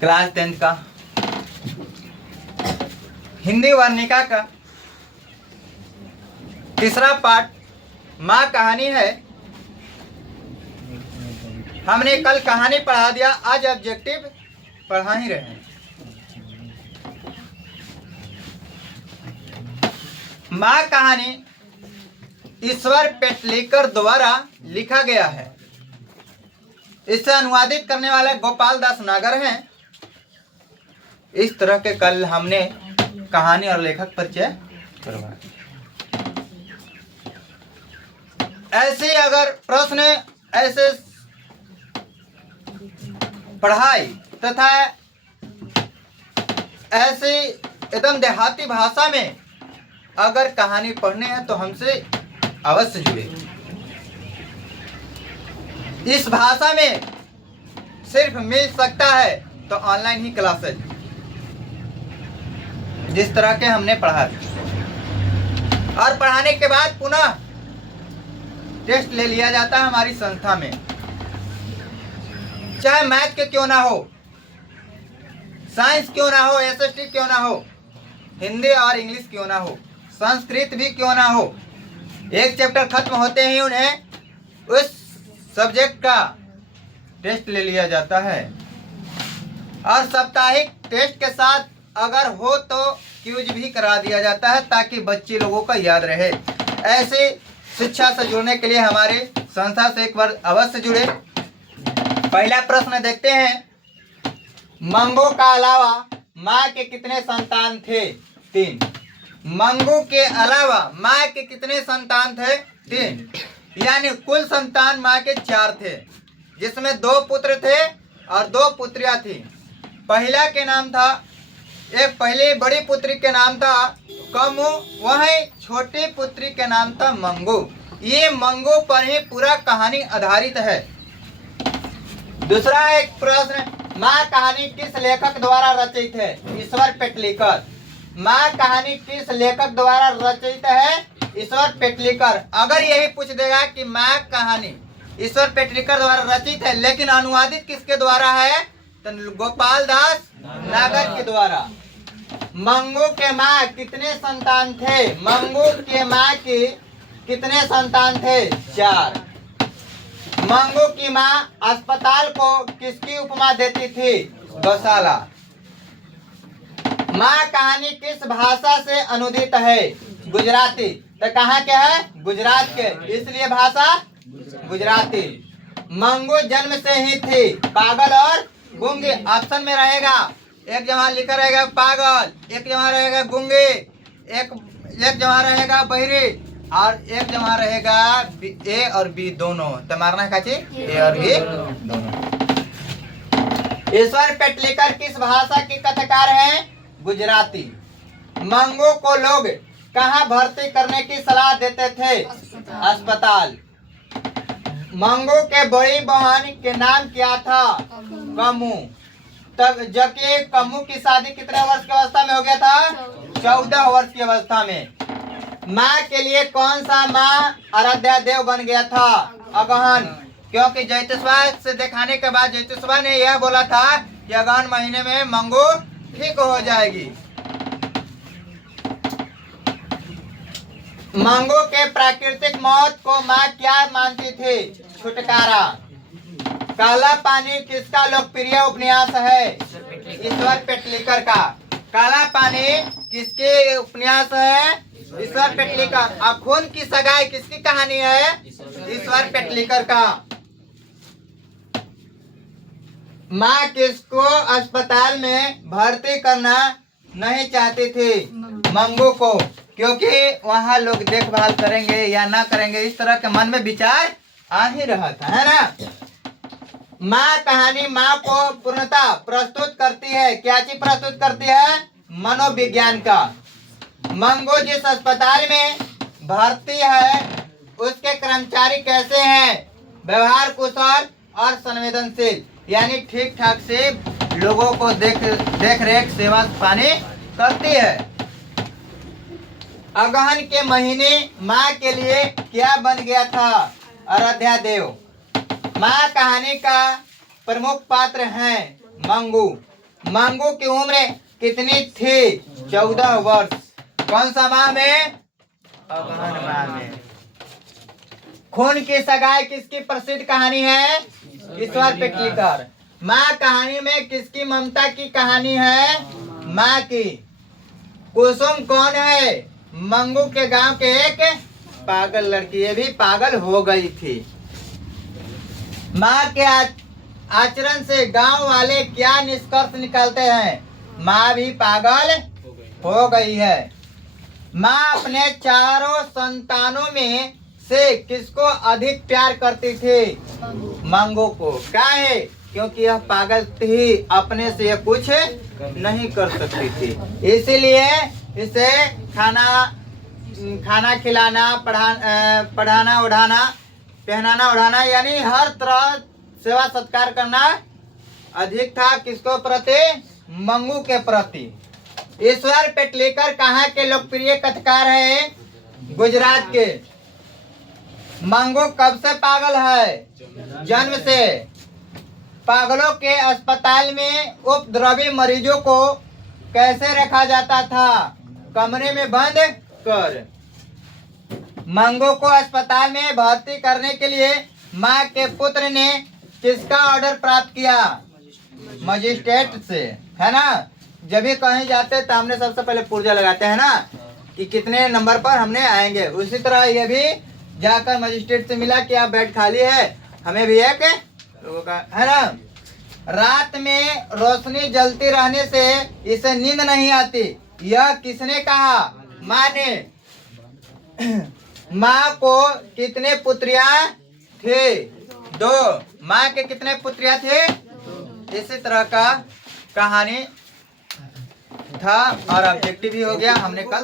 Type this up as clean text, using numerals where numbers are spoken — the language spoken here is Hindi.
क्लास 10 का हिंदी वर्णिका का तीसरा पाठ माँ कहानी है। हमने कल कहानी पढ़ा दिया, आज ऑब्जेक्टिव पढ़ा ही रहे हैं। माँ कहानी ईश्वर पेटलीकर द्वारा लिखा गया है। इसे अनुवादित करने वाले गोपाल दास नागर हैं। इस तरह के कल हमने कहानी और लेखक परिचय करवाया। ऐसे अगर प्रश्न ऐसे पढ़ाई तथा ऐसी एकदम देहाती भाषा में अगर कहानी पढ़ने हैं तो हमसे अवश्य जुड़े। इस भाषा में सिर्फ मिल सकता है तो ऑनलाइन ही क्लासेज जिस तरह के हमने पढ़ा, और पढ़ाने के बाद पुनः टेस्ट ले लिया जाता है हमारी संस्था में। चाहे मैथ के क्यों ना हो, साइंस क्यों ना हो, एसएसटी क्यों ना हो, हिंदी और इंग्लिश क्यों ना हो, संस्कृत भी क्यों ना हो, एक चैप्टर खत्म होते ही उन्हें उस सब्जेक्ट का टेस्ट ले लिया जाता है। और साप्ताहिक टेस्ट के साथ अगर हो तो क्यूज भी करा दिया जाता है ताकि बच्चे लोगों का याद रहे। ऐसे शिक्षा से जुड़ने के लिए हमारे संस्था से एक बार अवश्य जुड़े। पहला प्रश्न देखते हैं। मंगू का अलावा माँ के कितने संतान थे? 3। मंगू के अलावा माँ के कितने संतान थे? 3। यानी कुल संतान माँ के 4 थे, जिसमें 2 पुत्र थे और 2 पुत्रियां थी। पहला के नाम था, एक पहली बड़ी पुत्री के नाम था कमू, वहीं छोटी पुत्री के नाम था मंगू। ये मंगू पर ही पूरा कहानी आधारित है। दूसरा एक प्रश्न, माँ कहानी किस लेखक द्वारा रचित है? ईश्वर पेटलीकर। माँ कहानी किस लेखक द्वारा रचित है? ईश्वर पेटलीकर। अगर यही पूछ देगा कि माँ कहानी ईश्वर पेटलीकर द्वारा रचित है लेकिन अनुवादित किसके द्वारा है, तो गोपाल दास नागर के द्वारा। मंगू के माँ कितने संतान थे? मंगू के माँ की कितने संतान थे? 4। मंगू की माँ अस्पताल को किसकी उपमा देती थी? गौशाला। माँ कहानी किस भाषा से अनुदित है? गुजराती। तो कहाँ के है? गुजरात के, इसलिए भाषा गुजराती। मंगू जन्म से ही थी पागल और गूंगी। ऑप्शन में रहेगा, एक जगह लिखा रहेगा पागल, एक जगह रहेगा गूंगी, एक जगह रहेगा बहिरी और एक जगह रहेगा ए और बी दोनों। तो मारना का चीज ए और बी दोनों। ईश्वर पेटलीकर किस भाषा के कथाकार हैं? गुजराती। मंगू को लोग कहाँ भर्ती करने की सलाह देते थे? अस्पताल। मंगू के बड़ी बहन के नाम क्या था? कमू। तब जबकि कमू की शादी कितने वर्ष की अवस्था में हो गया था? 14 वर्ष की अवस्था में। माँ के लिए कौन सा माँ आराध्या देव बन गया था? अगहन। क्योंकि जैतुष्वा से दिखाने के बाद जैतुष्वा ने यह बोला था कि अगहन महीने में मंगू ठीक हो जाएगी। मंगू के प्राकृतिक मौत को माँ क्या मानती थी? छुटकारा। काला पानी किसका लोकप्रिय उपन्यास है? ईश्वर पेटलीकर का। काला पानी किसके उपन्यास है? ईश्वर पेटलीकर। अब खून की सगाई किसकी कहानी है? ईश्वर पेटलीकर का। माँ किसको अस्पताल में भर्ती करना नहीं चाहती थी? मंगू को, क्योंकि वहाँ लोग देखभाल करेंगे या ना करेंगे, इस तरह के मन में विचार आ ही रहा था, है ना। माँ कहानी माँ को पूर्णतः प्रस्तुत करती है। क्या चीज प्रस्तुत करती है? मनोविज्ञान का। मंगू जिस अस्पताल में भर्ती है उसके कर्मचारी कैसे हैं? व्यवहार कुशल और संवेदनशील, यानी ठीक ठाक से लोगों को देख रेख सेवा पानी करती है। अगहन के महीने माँ के लिए क्या बन गया था? आराध्या देव। माँ कहानी का प्रमुख पात्र हैं मंगू। मंगू की उम्र कितनी थी? 14 वर्ष। कौन सा माह में? अगहन माह में। खून की सगाई किसकी प्रसिद्ध कहानी है? ईश्वर पेटलीकर। माँ कहानी में किसकी ममता की कहानी है? माँ की। कुसुम कौन है? मंगू के गांव के एक पागल लड़की, ये भी पागल हो गई थी। माँ के आचरण से गांव वाले क्या निष्कर्ष निकालते हैं? माँ भी पागल हो गई है। माँ अपने चारों संतानों में से किसको अधिक प्यार करती थी? मंगू को। क्या है? क्योंकि यह पागल थी, अपने से यह कुछ नहीं कर सकती थी, इसीलिए इसे खाना खिलाना, पढ़ाना ओढ़ाना, पहनाना ओढ़ाना, यानी हर तरह सेवा सत्कार करना अधिक था। किसको प्रति? मंगू के प्रति। ईश्वर पेटलीकर कहाँ के लोकप्रिय कथाकार है? गुजरात के। मंगू कब से पागल है? जन्म से। पागलों के अस्पताल में उपद्रवी मरीजों को कैसे रखा जाता था? कमरे में बंद कर। मंगू को अस्पताल में भर्ती करने के लिए माँ के पुत्र ने किसका ऑर्डर प्राप्त किया? मजिस्ट्रेट से, है ना। जब भी कहीं जाते तो हमने सबसे पहले पुर्जा लगाते हैं ना कि कितने नंबर पर हमने आएंगे। उसी तरह ये भी जाकर मजिस्ट्रेट से मिला कि आप बेड खाली है, हमें भी एक लोगों का, है ना। रात में रोशनी जलती रहने से इसे नींद नहीं आती, यह किसने कहा? माँ ने। माँ को कितने पुत्रियां थे? 2। माँ के कितने पुत्रियां थे? इसी तरह का कहानी था और ऑब्जेक्टिव भी हो गया। हमने कल